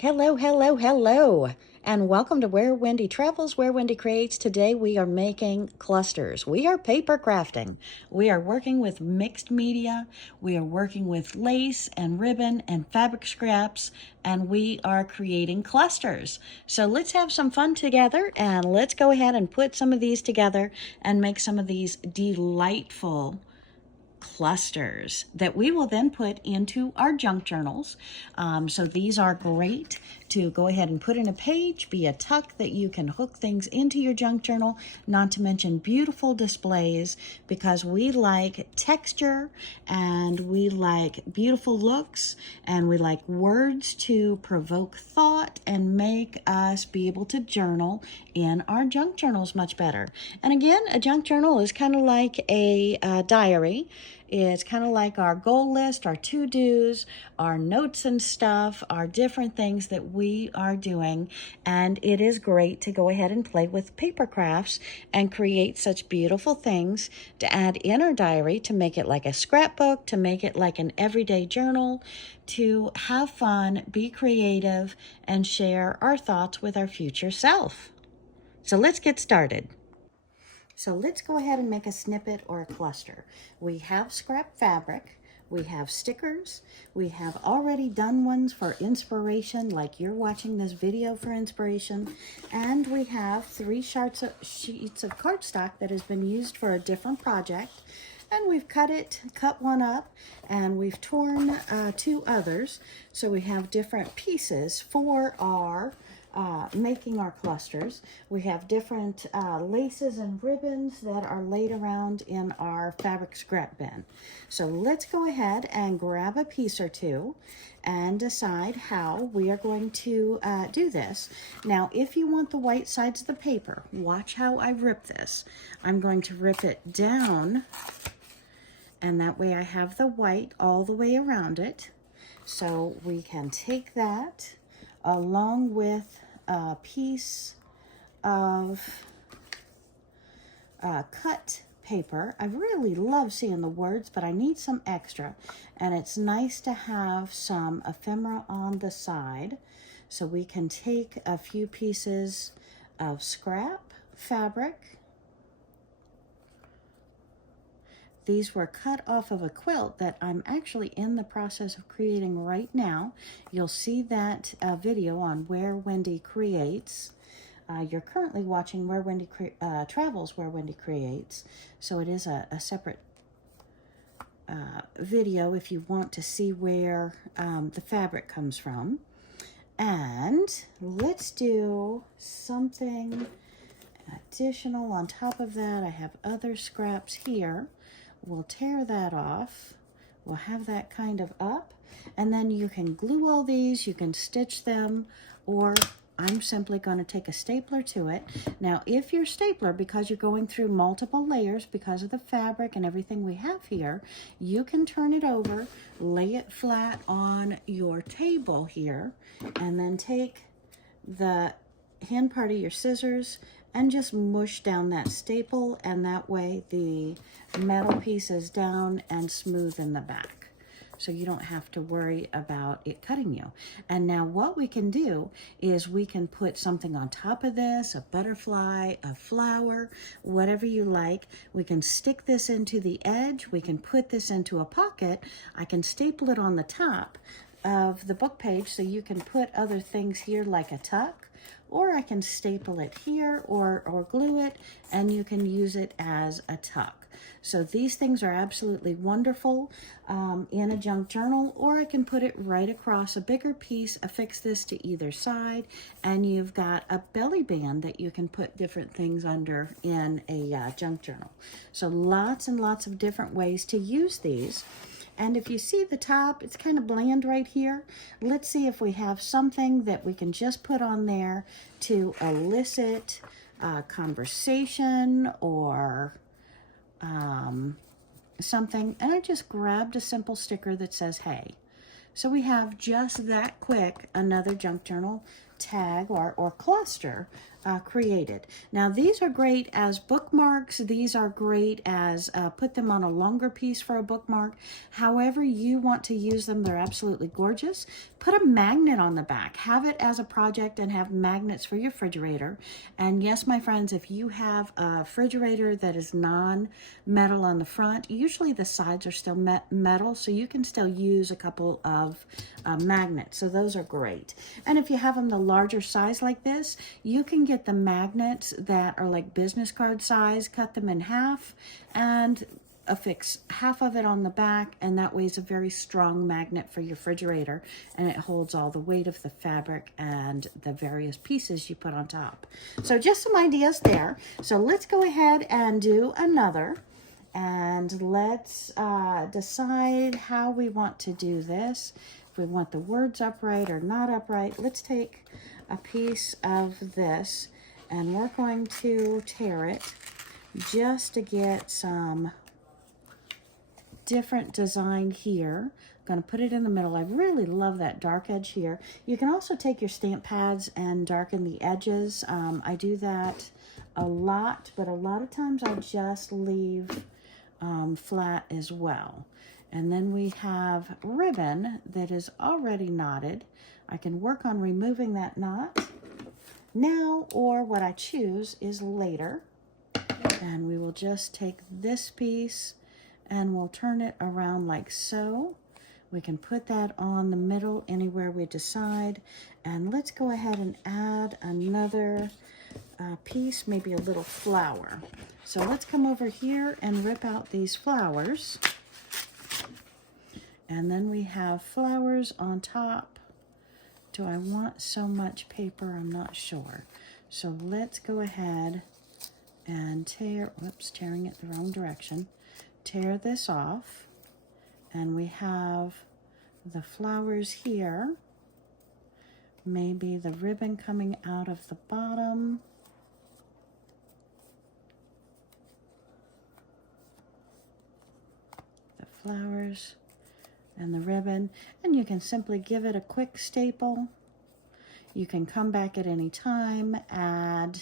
Hello, hello, hello, and welcome to Where Wendy Travels, Where Wendy Creates. Today we are making clusters. We are paper crafting. We are working with mixed media. We are working with lace and ribbon and fabric scraps, and we are creating clusters. So let's have some fun together, and let's go ahead and put some of these together and make some of these delightful clusters that we will then put into our junk journals. So these are great to go ahead and put in a page, be a tuck that you can hook things into your junk journal, not to mention beautiful displays, because we like texture and we like beautiful looks and we like words to provoke thought and make us be able to journal in our junk journals much better. And again, a junk journal is kind of like a diary. It's kind of like our goal list, our to-dos, our notes and stuff, our different things that we are doing. And it is great to go ahead and play with paper crafts and create such beautiful things to add in our diary, to make it like a scrapbook, to make it like an everyday journal, to have fun, be creative, and share our thoughts with our future self. So let's get started. So let's go ahead and make a snippet or a cluster. We have scrap fabric, we have stickers, we have already done ones for inspiration, like you're watching this video for inspiration, and we have three sheets of cardstock that has been used for a different project. And we've cut one up, and we've torn two others. So we have different pieces for our making our clusters. We have different laces and ribbons that are laid around in our fabric scrap bin. So let's go ahead and grab a piece or two and decide how we are going to do this. Now, if you want the white sides of the paper, watch how I rip this. I'm going to rip it down, and that way I have the white all the way around it. So we can take that along with a piece of cut paper. I really love seeing the words, but I need some extra, and it's nice to have some ephemera on the side. So we can take a few pieces of scrap fabric. These were cut off of a quilt that I'm actually in the process of creating right now. You'll see that video on Where Wendy Creates. You're currently watching Where Wendy Travels, Where Wendy Creates. So it is a separate video if you want to see where the fabric comes from. And let's do something additional on top of that. I have other scraps here. We'll tear that off. We'll have that kind of up, and then you can glue all these, you can stitch them, or I'm simply going to take a stapler to it. Now, if your stapler, because you're going through multiple layers because of the fabric and everything we have here, you can turn it over, lay it flat on your table here, and then take the hand part of your scissors and just mush down that staple, and that way the metal piece is down and smooth in the back. So you don't have to worry about it cutting you. And now what we can do is we can put something on top of this, a butterfly, a flower, whatever you like. We can stick this into the edge. We can put this into a pocket. I can staple it on the top of the book page so you can put other things here like a tuck, or I can staple it here or glue it, and you can use it as a tuck. So these things are absolutely wonderful in a junk journal, or I can put it right across a bigger piece, affix this to either side, and you've got a belly band that you can put different things under in a junk journal. So lots and lots of different ways to use these. And if you see the top, it's kind of bland right here. Let's see if we have something that we can just put on there to elicit conversation or something. And I just grabbed a simple sticker that says, hey. So we have just that quick another junk journal tag or cluster created. Now these are great as bookmarks. These are great as put them on a longer piece for a bookmark. However you want to use them, they're absolutely gorgeous. Put a magnet on the back. Have it as a project and have magnets for your refrigerator. And yes, my friends, if you have a refrigerator that is non-metal on the front, usually the sides are still metal, so you can still use a couple of magnets. So those are great. And if you have them the larger size like this, you can get the magnets that are like business card size, cut them in half, and affix half of it on the back, and that way it's a very strong magnet for your refrigerator, and it holds all the weight of the fabric and the various pieces you put on top. So just some ideas there. So let's go ahead and do another, and let's decide how we want to do this. If we want the words upright or not upright. Let's take a piece of this, and we're going to tear it just to get some different design here. I'm going to put it in the middle. I really love that dark edge here. You can also take your stamp pads and darken the edges. I do that a lot, but a lot of times I just leave flat as well. And then we have ribbon that is already knotted. I can work on removing that knot now, or what I choose is later. And we will just take this piece and we'll turn it around like so. We can put that on the middle anywhere we decide. And let's go ahead and add another piece, maybe a little flower. So let's come over here and rip out these flowers. And then we have flowers on top. Do I want so much paper? I'm not sure. So let's go ahead and tearing it the wrong direction. Tear this off, and we have the flowers here, maybe the ribbon coming out of the bottom, the flowers and the ribbon, and you can simply give it a quick staple. You can come back at any time, add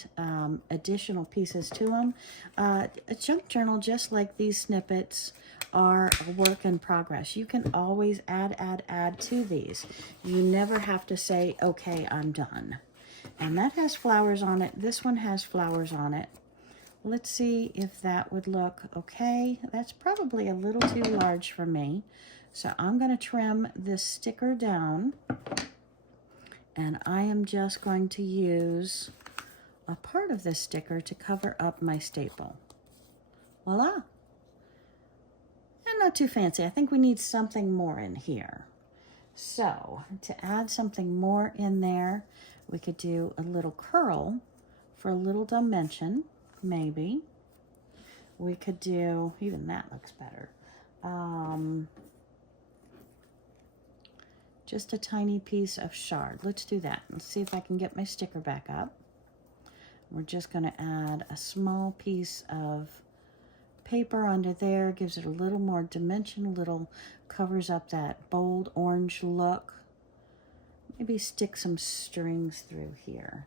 additional pieces to them. A junk journal, just like these snippets, are a work in progress. You can always add to these. You never have to say, okay, I'm done. And that has flowers on it. This one has flowers on it. Let's see if that would look okay. That's probably a little too large for me. So I'm going to trim this sticker down. And I am just going to use a part of this sticker to cover up my staple. Voila. And not too fancy. I think we need something more in here. So to add something more in there, we could do a little curl for a little dimension, maybe. We could do, even that looks better. Just a tiny piece of shard. Let's do that. Let's see if I can get my sticker back up. We're just going to add a small piece of paper under there. Gives it a little more dimension, covers up that bold orange look. Maybe stick some strings through here.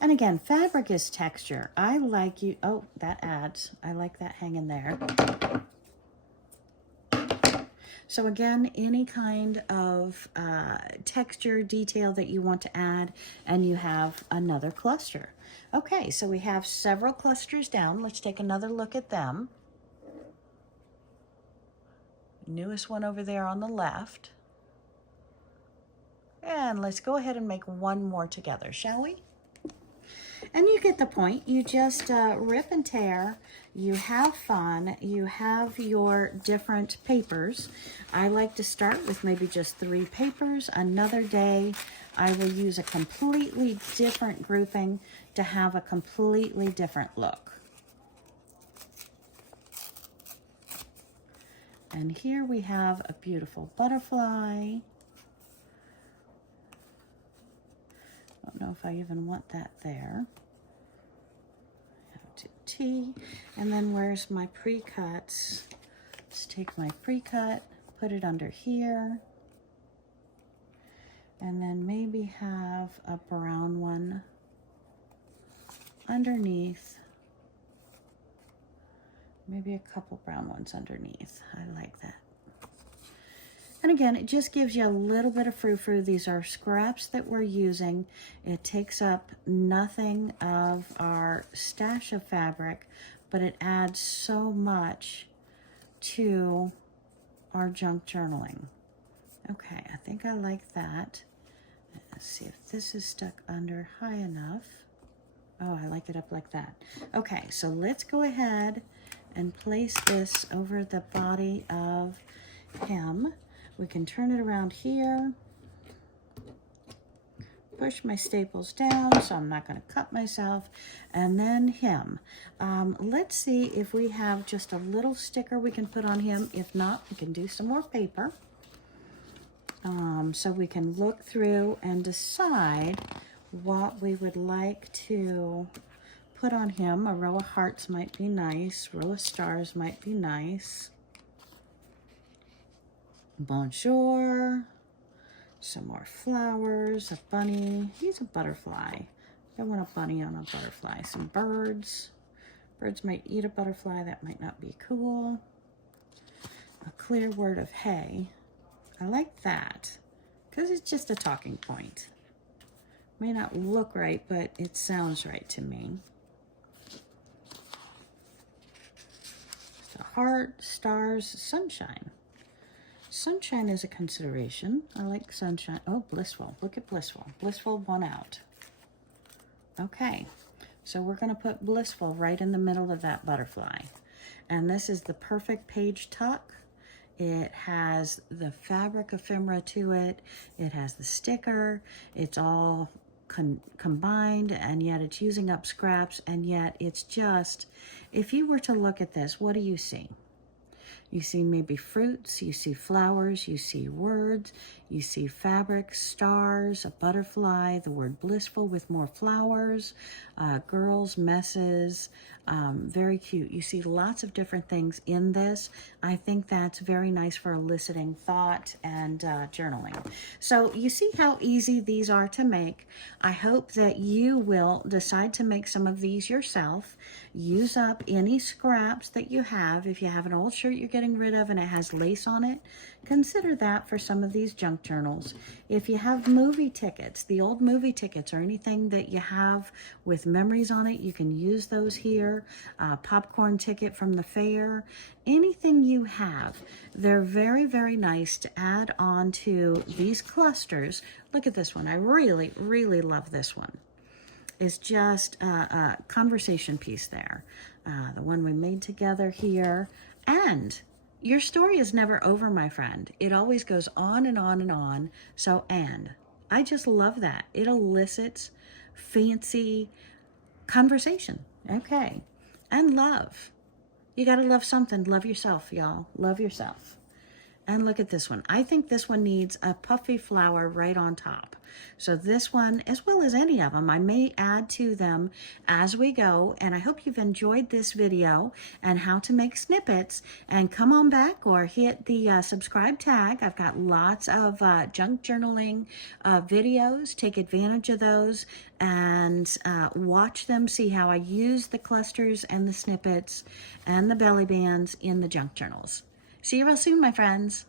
And again, fabric is texture. I like you. Oh, that adds. I like that hanging there. So again, any kind of texture detail that you want to add, and you have another cluster. Okay, so we have several clusters down. Let's take another look at them. Newest one over there on the left. And let's go ahead and make one more together, shall we? And you get the point. You just rip and tear. You have fun. You have your different papers. I like to start with maybe just 3 papers. Another day, I will use a completely different grouping to have a completely different look. And here we have a beautiful butterfly. I don't know if I even want that there. T. And then where's my pre-cuts? let's take my pre-cut, put it under here, and then maybe have a brown one underneath. Maybe a couple brown ones underneath. I like that. And again, it just gives you a little bit of frou-frou. These are scraps that we're using. It takes up nothing of our stash of fabric, but it adds so much to our junk journaling. Okay, I think I like that. Let's see if this is stuck under high enough. Oh, I like it up like that. Okay, so let's go ahead and place this over the body of him. We can turn it around here. Push my staples down so I'm not going to cut myself. And then him. Let's see if we have just a little sticker we can put on him. If not, we can do some more paper. So we can look through and decide what we would like to put on him. A row of hearts might be nice. A row of stars might be nice. Bonjour. Some more flowers. A bunny. He's a butterfly. I want a bunny on a butterfly. Some birds. Birds might eat a butterfly. That might not be cool. A clear word of hey. I like that because it's just a talking point. May not look right, but it sounds right to me. So heart, stars, sunshine. Sunshine is a consideration. I like sunshine. Oh, blissful. Look at blissful. Blissful, one out. Okay, so we're going to put blissful right in the middle of that butterfly. And this is the perfect page tuck. It has the fabric ephemera to it. It has the sticker. It's all combined, and yet it's using up scraps, and yet it's just, if you were to look at this, what do you see? You see maybe fruits, you see flowers, you see words, you see fabric, stars, a butterfly, the word blissful with more flowers, girls, messes, very cute. You see lots of different things in this. I think that's very nice for eliciting thought and journaling. So you see how easy these are to make. I hope that you will decide to make some of these yourself. Use up any scraps that you have. If you have an old shirt you're getting rid of and it has lace on it, consider that for some of these junk journals. If you have movie tickets, the old movie tickets or anything that you have with memories on it, you can use those here. Popcorn ticket from the fair, anything you have. They're very, very nice to add on to these clusters. Look at this one. I really, really love this one. It's just a conversation piece there. The one we made together here. And your story is never over, my friend. It always goes on and on and on. So, and I just love that. It elicits fancy conversation. Okay. And love. You got to love something. Love yourself, y'all. Love yourself. And look at this one. I think this one needs a puffy flower right on top. So this one, as well as any of them, I may add to them as we go. And I hope you've enjoyed this video and how to make snippets. And come on back or hit the subscribe tag. I've got lots of junk journaling videos. Take advantage of those and watch them. See how I use the clusters and the snippets and the belly bands in the junk journals. See you real soon, my friends.